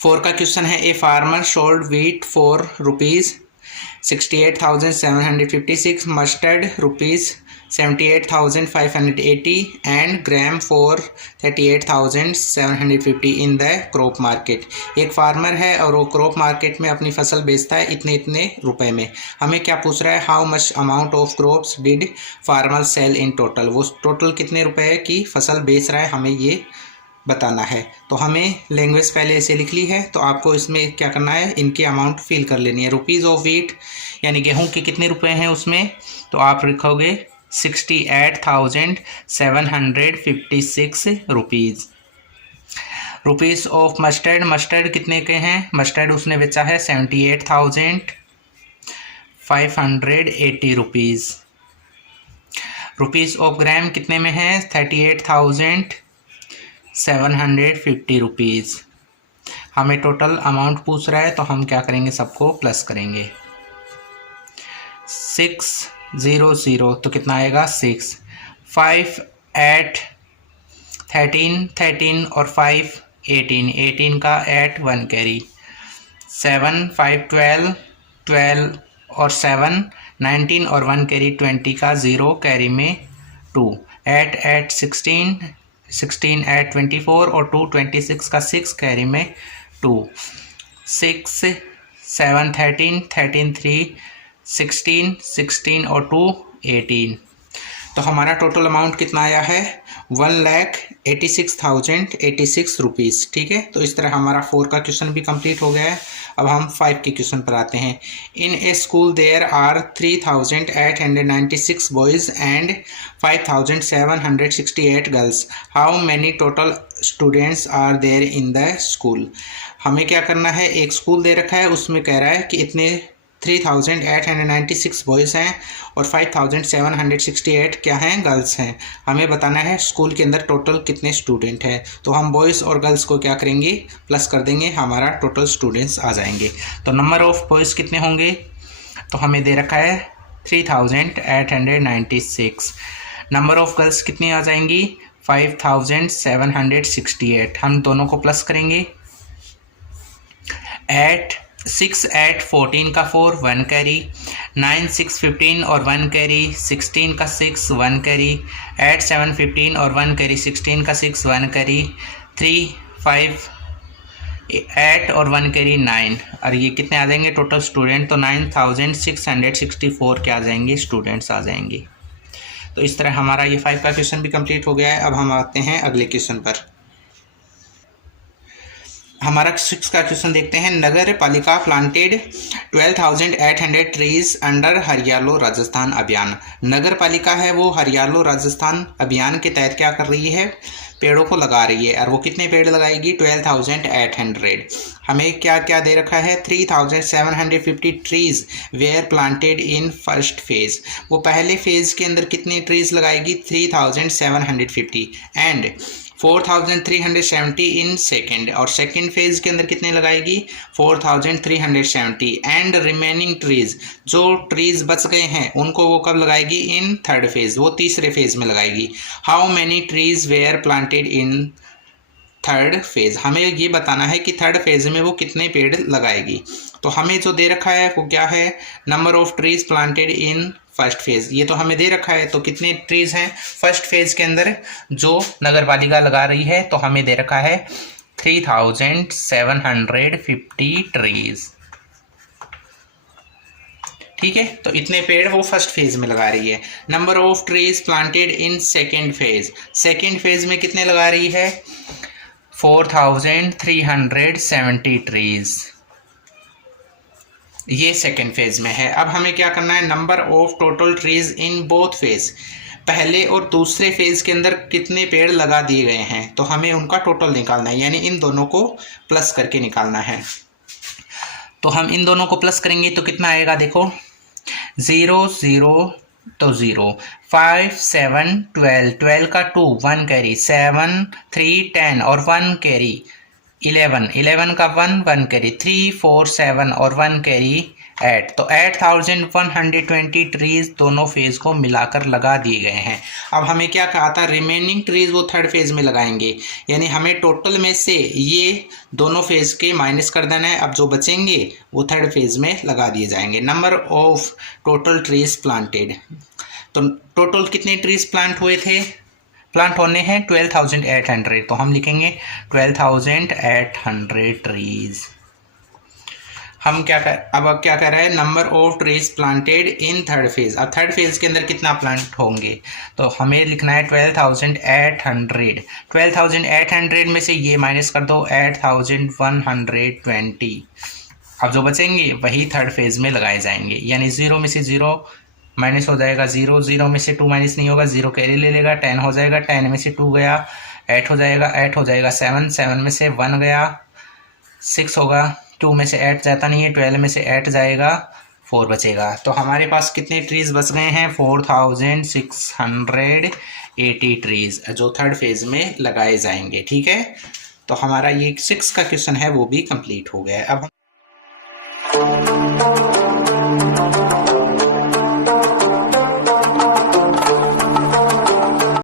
4 का क्वेश्चन है, a farmer sold wheat for ₹68,756, mustard ₹78,580 and gram for 38,750 in the crop market. एक farmer है और वो क्रॉप मार्केट में अपनी फसल बेचता है इतने इतने रुपए में। हमें क्या पूछ रहा है, how much amount of crops did farmer sell in total. वो टोटल कितने रुपए की फसल बेच रहा है हमें ये बताना है। तो हमें लैंग्वेज पहले ऐसे लिख ली है, तो आपको इसमें क्या करना है, इनकी अमाउंट फिल कर लेनी है। रुपीज़ ऑफ व्हीट यानी गेहूं के कितने रुपए हैं उसमें, तो आप लिखोगे 68,756 rupees. Rupees of mustard, mustard कितने के हैं, मस्टर्ड उसने बेचा है 78,580 रुपीज़। रुपीज़ ऑफ ग्राम कितने में है, 38,750 रुपीज़। हमें टोटल अमाउंट पूछ रहा है तो हम क्या करेंगे, सबको प्लस करेंगे। 600 तो कितना आएगा 6, 5 8 13 13 और 5 18, 18 का 8 1 कैरी, 7 5 12 12 और 7 19 और 1 कैरी 20 का 0 कैरी में 2, 8 8 16 16 8 24 और 2 26 का 6 कैरी में 2, 6 7 13 13 3 16 16 और 2 18। तो हमारा टोटल अमाउंट कितना आया है, 1,86,086 रुपीज़। ठीक है, तो इस तरह हमारा 4 का क्वेश्चन भी कंप्लीट हो गया है। अब हम 5 के क्वेश्चन पर आते हैं। In a school there are 3,896 boys and 5,768 girls. How many total students are there in the school. हमें क्या करना है, एक स्कूल दे रखा है, उसमें कह रहा है कि इतने 3,896 बॉयज़ हैं और 5,768 क्या हैं, गर्ल्स हैं। हमें बताना है स्कूल के अंदर टोटल कितने स्टूडेंट हैं। तो हम बॉयज़ और गर्ल्स को क्या करेंगे, प्लस कर देंगे, हमारा टोटल स्टूडेंट्स आ जाएंगे। तो नंबर ऑफ़ बॉयज़ कितने होंगे, तो हमें दे रखा है 3,896। नंबर ऑफ़ गर्ल्स कितनी आ जाएंगी, 5,768। हम दोनों को प्लस करेंगे। 6 8 14 का 4 1 कैरी, 9 6 15 और 1 कैरी, 16 का 6 1 कैरी, 8 7 15 और 1 कैरी, 16 का 6 1 कैरी, 3 5 8 और 1 कैरी 9। और ये कितने आ जाएंगे टोटल स्टूडेंट, तो 9,664 क्या आ जाएंगे, स्टूडेंट्स आ जाएंगे। तो इस तरह हमारा ये 5 का क्वेश्चन भी कंप्लीट हो गया है। अब हम आते हैं अगले क्वेश्चन पर। हमारा 6 का क्वेश्चन देखते हैं। नगर पालिका प्लांटेड 12,800 ट्रीज अंडर हरियालो राजस्थान अभियान। नगर पालिका है वो हरियालो राजस्थान अभियान के तहत क्या कर रही है, पेड़ों को लगा रही है। और वो कितने पेड़ लगाएगी, 12,800। हमें क्या क्या दे रखा है, 3,750 trees where planted in first phase. वो पहले फेज के अंदर कितने ट्रीज लगाएगी, 3,750 एंड 4,370 इन सेकेंड। और सेकेंड फेज के अंदर कितने लगाएगी, 4,370 एंड रिमेनिंग ट्रीज, जो ट्रीज बच गए हैं उनको वो कब लगाएगी, इन थर्ड फेज, वो तीसरे फेज में लगाएगी। How many trees where planted in third phase. हमें ये बताना है कि थर्ड फेज में वो कितने पेड़ लगाएगी। तो हमें जो दे रखा है वो क्या है, number of trees planted in first phase, ये तो हमें दे रखा है। तो कितने ट्रीज हैं फर्स्ट फेज के अंदर जो नगर पालिका लगा रही है, तो हमें दे रखा है 3,750 ट्रीज। ठीक है, तो इतने पेड़ वो फर्स्ट फेज में लगा रही है। Number of trees planted in second phase, second phase में कितने लगा रही है, 4,370 ट्रीज, ये सेकेंड फेज में है। अब हमें क्या करना है, number of total trees in both phase, पहले और दूसरे फेज के अंदर कितने पेड़ लगा दिए गए हैं, तो हमें उनका टोटल निकालना है, यानी इन दोनों को प्लस करके निकालना है। तो हम इन दोनों को प्लस करेंगे तो कितना आएगा, देखो 0 0 तो 0, 5 7 12 12 का 2 1 कैरी, 7 3 10 और 1 कैरी, 11 11 का 1 1 कैरी, 3 4 7 और 1 कैरी तो 8120 ट्रीज दोनों फेज को मिलाकर लगा दिए गए हैं। अब हमें क्या कहा था, रिमेनिंग ट्रीज वो थर्ड फेज में लगाएंगे, यानी हमें टोटल में से ये दोनों फेज के माइनस कर देना है। अब जो बचेंगे वो थर्ड फेज में लगा दिए जाएंगे। Number of total trees planted, तो टोटल कितने ट्रीज प्लांट होने हैं 12,800, तो हम लिखेंगे 12,800 ट्रीज। हम अब क्या कर रहे हैं, number of trees planted in third phase. अब थर्ड फेज के अंदर कितना प्लांट होंगे, तो हमें लिखना है 12,800। 12,800 में से ये माइनस कर दो 8,120। अब जो बचेंगे वही थर्ड फेज में लगाए जाएंगे, यानी 0 में से 0 माइनस हो जाएगा 0, 0 में से 2 माइनस नहीं होगा, 0 कैरी ले लेगा, 10 हो जाएगा, 10 में से 2 गया, 8 हो जाएगा, 8 हो जाएगा 7, 7 में से 1 गया, 6 होगा, 2 में से 8 जाता नहीं है, 12 में से 8 जाएगा, 4 बचेगा। तो हमारे पास कितने ट्रीज बच गए हैं, 4,680 ट्रीज जो थर्ड फेज में लगाए जाएंगे। ठीक है, तो हमारा ये 6 का क्वेश्चन है वो भी कंप्लीट हो गया है। अब